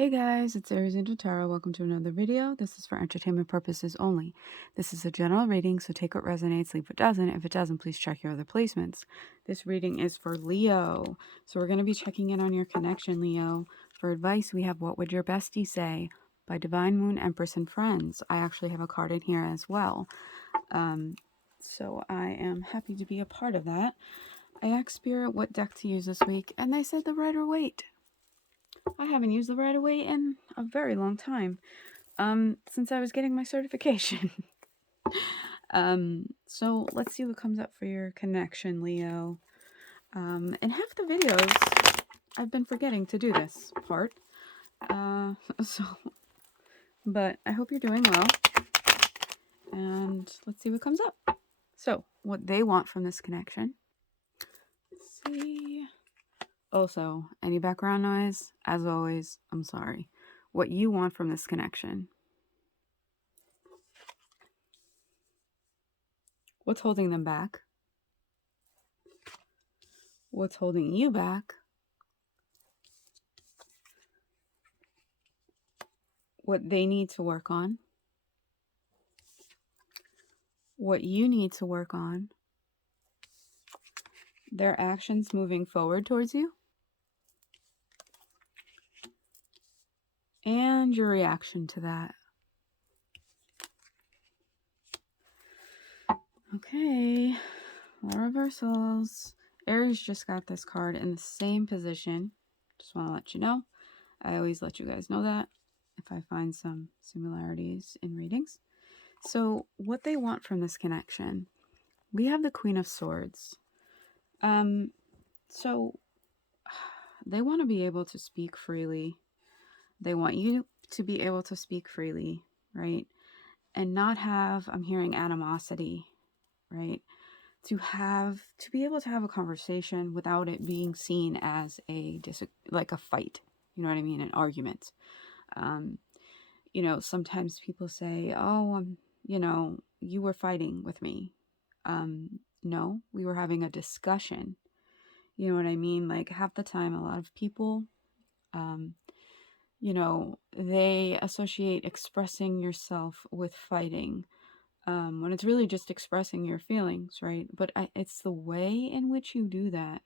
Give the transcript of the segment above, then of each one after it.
Hey guys, it's Aries Angel Tarot. Welcome to another video. This is for entertainment purposes only. This is a general reading, so take what resonates, leave what doesn't. If it doesn't, please check your other placements. This reading is for Leo. So we're going to be checking in on your connection, Leo. For advice, we have What Would Your Bestie Say by Divine Moon, Empress, and Friends. I actually have a card in here as well. So I am happy to be a part of that. I asked Spirit what deck to use this week, and they said the Rider-Waite. I haven't used the Rider-Waite in a very long time, since I was getting my certification. So let's see what comes up for your connection, Leo. In half the videos, I've been forgetting to do this part. But I hope you're doing well. And let's see what comes up. So, what they want from this connection. Let's see. Also, any background noise, as always, I'm sorry. What you want from this connection. What's holding them back? What's holding you back? What they need to work on. What you need to work on. Their actions moving forward towards you. And your reaction to that. Okay, more reversals. Aries just got this card in the same position. Just want to let you know. I always let you guys know that if I find some similarities in readings. So what they want from this connection. We have the Queen of Swords. So they want to be able to speak freely. They want you to be able to speak freely, right? And not have, I'm hearing animosity, right? To be able to have a conversation without it being seen as like a fight. You know what I mean? An argument. Sometimes people say, oh, you were fighting with me. No, we were having a discussion. You know what I mean? Like half the time, a lot of people, they associate expressing yourself with fighting, when it's really just expressing your feelings, right? But it's the way in which you do that,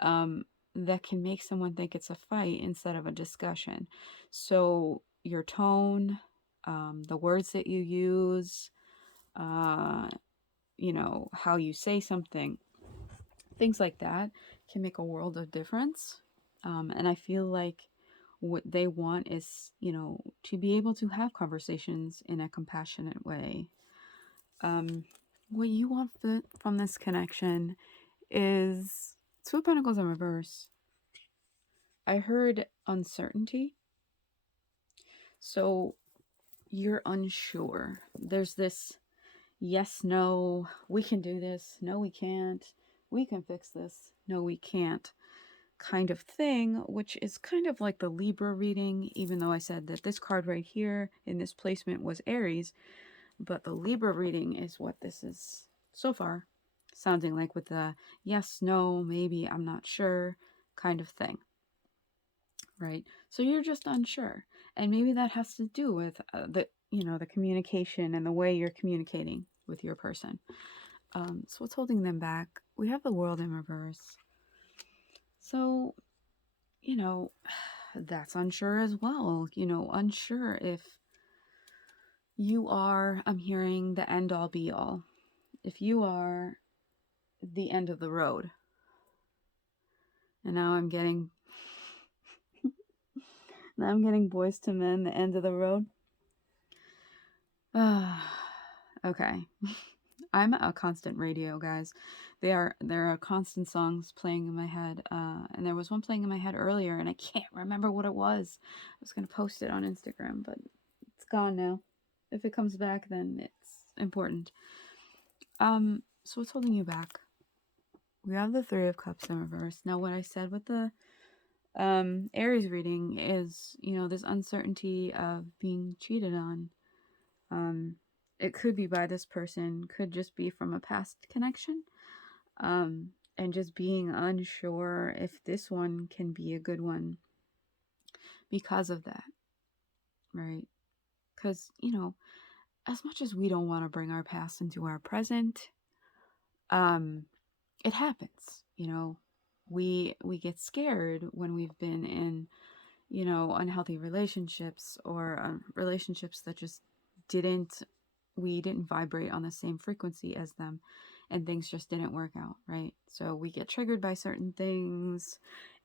that can make someone think it's a fight instead of a discussion. So your tone, the words that you use, how you say something, things like that can make a world of difference. And I feel like what they want is, to be able to have conversations in a compassionate way. What you want from this connection is Two of Pentacles in reverse. I heard uncertainty. So you're unsure. There's this yes, no, we can do this. No, we can't. We can fix this. No, we can't kind of thing, which is kind of like the Libra reading, even though I said that this card right here in this placement was Aries. But the Libra reading is what this is so far sounding like, with the yes, no, maybe, I'm not sure kind of thing, right? So you're just unsure. And maybe that has to do with the communication and the way you're communicating with your person. So what's holding them back? We have the World in reverse. So, that's unsure as well. Unsure if you are, I'm hearing, the end all be all. If you are the end of the road. And now I'm getting Boys to Men, the end of the road. Okay. I'm a constant radio, guys. There are constant songs playing in my head. And there was one playing in my head earlier, and I can't remember what it was. I was going to post it on Instagram, but it's gone now. If it comes back, then it's important. So what's holding you back? We have the Three of Cups in reverse. Now, what I said with the Aries reading is, this uncertainty of being cheated on. It could be by this person, could just be from a past connection, and just being unsure if this one can be a good one. because of that, right? Because, as much as we don't want to bring our past into our present, um, it happens, we get scared when we've been in, unhealthy relationships, or relationships that just didn't, we didn't vibrate on the same frequency as them, and things just didn't work out, right? So we get triggered by certain things,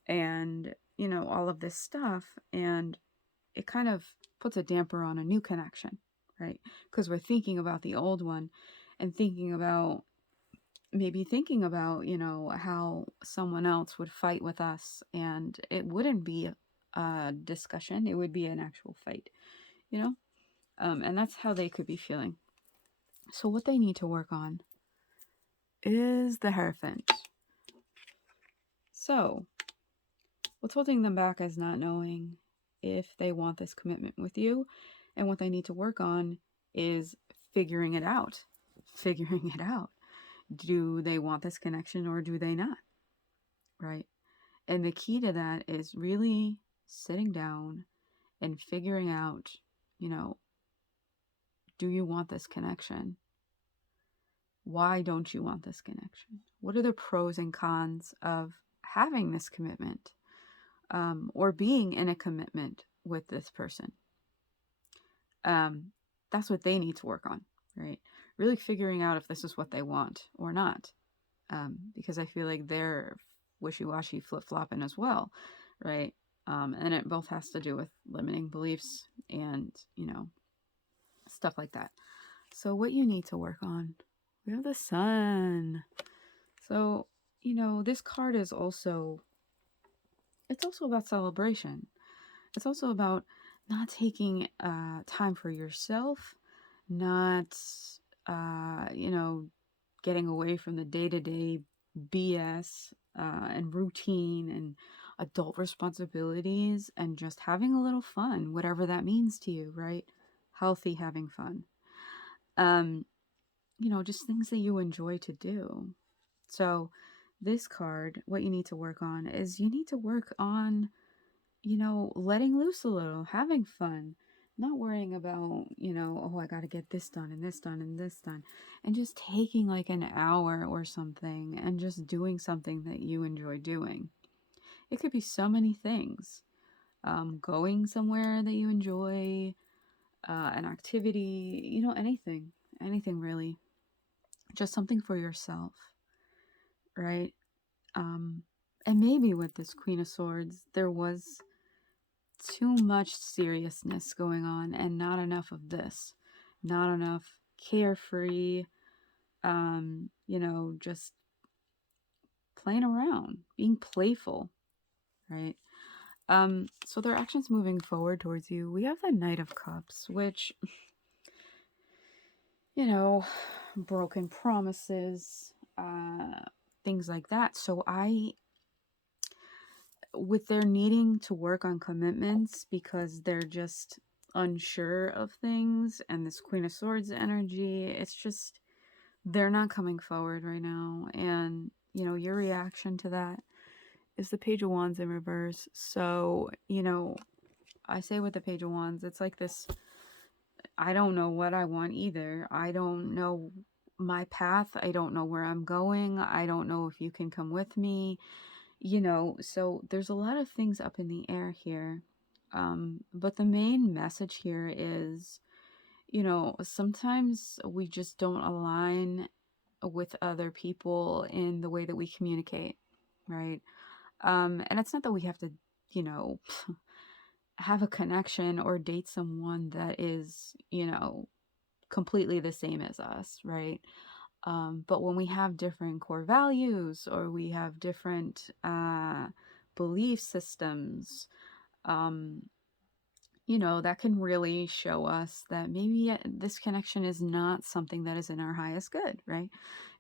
and, all of this stuff, and it kind of puts a damper on a new connection, right? Because we're thinking about the old one, and thinking about, how someone else would fight with us, and it wouldn't be a discussion, it would be an actual fight, you know? And that's how they could be feeling. So what they need to work on is the Hierophant. So what's holding them back is not knowing if they want this commitment with you. And what they need to work on is figuring it out. Figuring it out. Do they want this connection or do they not? Right? And the key to that is really sitting down and figuring out, do you want this connection? Why don't you want this connection? What are the pros and cons of having this commitment, or being in a commitment with this person? That's what they need to work on, right? Really figuring out if this is what they want or not. Because I feel like they're wishy-washy, flip-flopping as well, right? And it both has to do with limiting beliefs and, stuff like that. So what you need to work on, we have the Sun. So, this card is also, it's also about celebration. It's also about not taking time for yourself, not, getting away from the day-to-day BS and routine and adult responsibilities, and just having a little fun, whatever that means to you, right? Healthy having fun. Just things that you enjoy to do. So this card, what you need to work on is you need to work on, letting loose a little, having fun, not worrying about, oh, I got to get this done and this done and this done, and just taking like an hour or something and just doing something that you enjoy doing. It could be so many things. Going somewhere that you enjoy, an activity, anything really. Just something for yourself, right? And maybe with this Queen of Swords, there was too much seriousness going on and not enough of this. Not enough carefree, just playing around, being playful, right? So their actions moving forward towards you, we have the Knight of Cups, which, broken promises, things like that. So with their needing to work on commitments because they're just unsure of things, and this Queen of Swords energy, it's just, they're not coming forward right now. And, your reaction to that is the Page of Wands in reverse. So, I say with the Page of Wands, it's like this, I don't know what I want either. I don't know my path. I don't know where I'm going. I don't know if you can come with me. So there's a lot of things up in the air here. But the main message here is, sometimes we just don't align with other people in the way that we communicate, right? And it's not that we have to, have a connection or date someone that is, completely the same as us, right? But when we have different core values, or we have different belief systems, that can really show us that maybe this connection is not something that is in our highest good, right?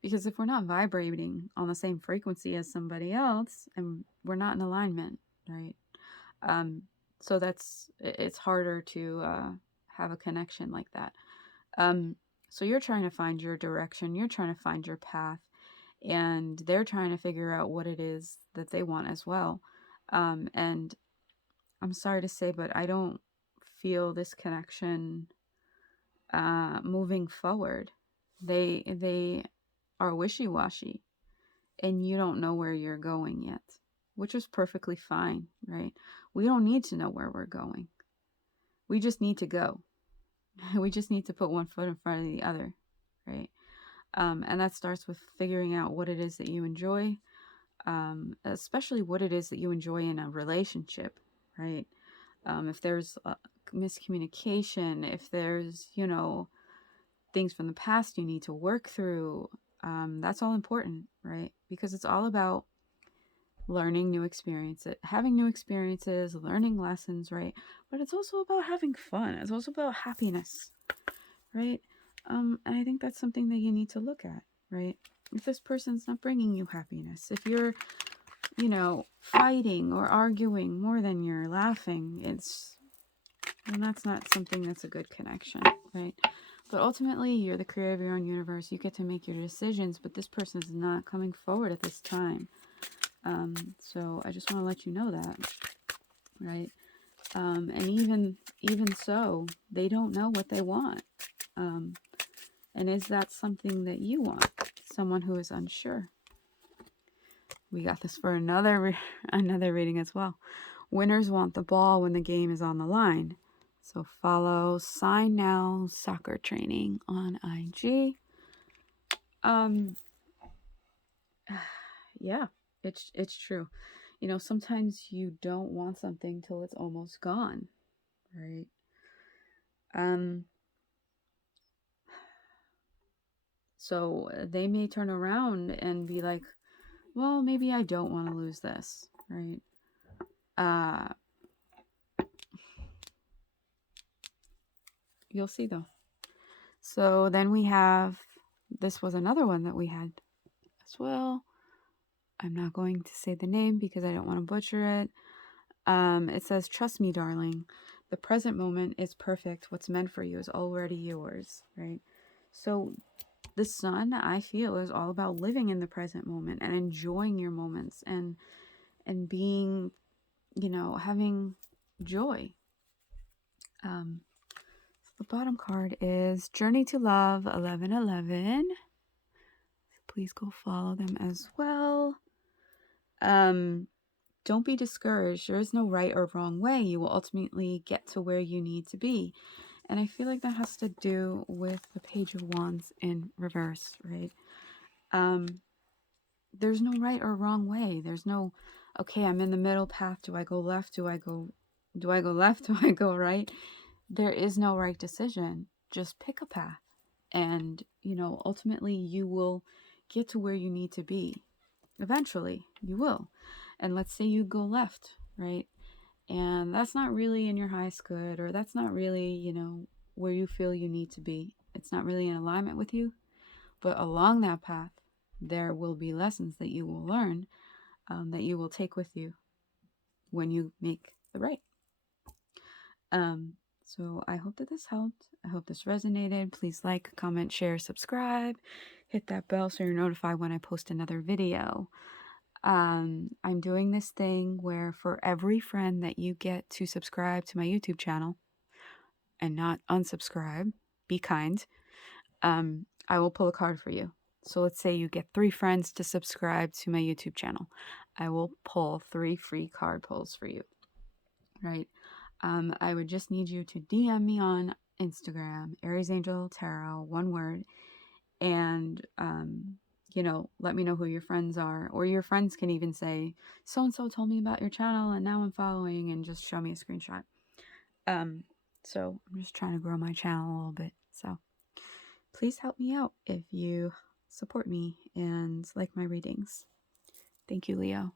Because if we're not vibrating on the same frequency as somebody else, and we're not in alignment, right? So it's harder to have a connection like that. So you're trying to find your direction, you're trying to find your path, and they're trying to figure out what it is that they want as well. And I'm sorry to say, but I don't feel this connection moving forward. They are wishy-washy, and you don't know where you're going yet, which is perfectly fine, right? We don't need to know where we're going. We just need to go. We just need to put one foot in front of the other, right? And that starts with figuring out what it is that you enjoy, especially what it is that you enjoy in a relationship, right? If there's miscommunication, if there's, things from the past you need to work through, that's all important, right? Because it's all about learning new experiences, having new experiences, learning lessons, right? But it's also about having fun. It's also about happiness, right? And I think that's something that you need to look at, right? If this person's not bringing you happiness, if you're, fighting or arguing more than you're laughing, and that's not something that's a good connection, right? But ultimately, you're the creator of your own universe. You get to make your decisions, but this person is not coming forward at this time. So I just want to let you know that, right? And even so, they don't know what they want. And is that something that you want? Someone who is unsure. We got this for another reading as well. Winners want the ball when the game is on the line. So follow Sign Now Soccer Training on IG. Yeah, it's true. Sometimes you don't want something till it's almost gone, right? So they may turn around and be like, well, maybe I don't want to lose this, right? You'll see though. So then we have, this was another one that we had as well. I'm not going to say the name because I don't want to butcher it. It says, trust me, darling. The present moment is perfect. What's meant for you is already yours, right? So the sun, I feel, is all about living in the present moment and enjoying your moments and being, having joy. The bottom card is Journey to Love 1111. Please go follow them as well. Don't be discouraged. There is no right or wrong way. You will ultimately get to where you need to be. And I feel like that has to do with the Page of Wands in reverse, right? There's no right or wrong way. There's no, okay, I'm in the middle path. Do I go left? Do I go left? Do I go right? There is no right decision. Just pick a path. And, ultimately you will get to where you need to be. Eventually, you will. And let's say you go left, right? And that's not really in your highest good, or that's not really, where you feel you need to be. It's not really in alignment with you. But along that path, there will be lessons that you will learn, that you will take with you when you make the right. So I hope that this helped. I hope this resonated. Please like, comment, share, subscribe. Hit that bell so you're notified when I post another video. I'm doing this thing where for every friend that you get to subscribe to my YouTube channel and not unsubscribe, be kind, I will pull a card for you. So let's say you get 3 friends to subscribe to my YouTube channel. I will pull 3 free card pulls for you, right? I would just need you to DM me on Instagram, Aries Angel Tarot, one word, and let me know who your friends are, or your friends can even say, so and so told me about your channel and now I'm following, and just show me a screenshot. So I'm just trying to grow my channel a little bit, so please help me out if you support me and like my readings. Thank you, Leo.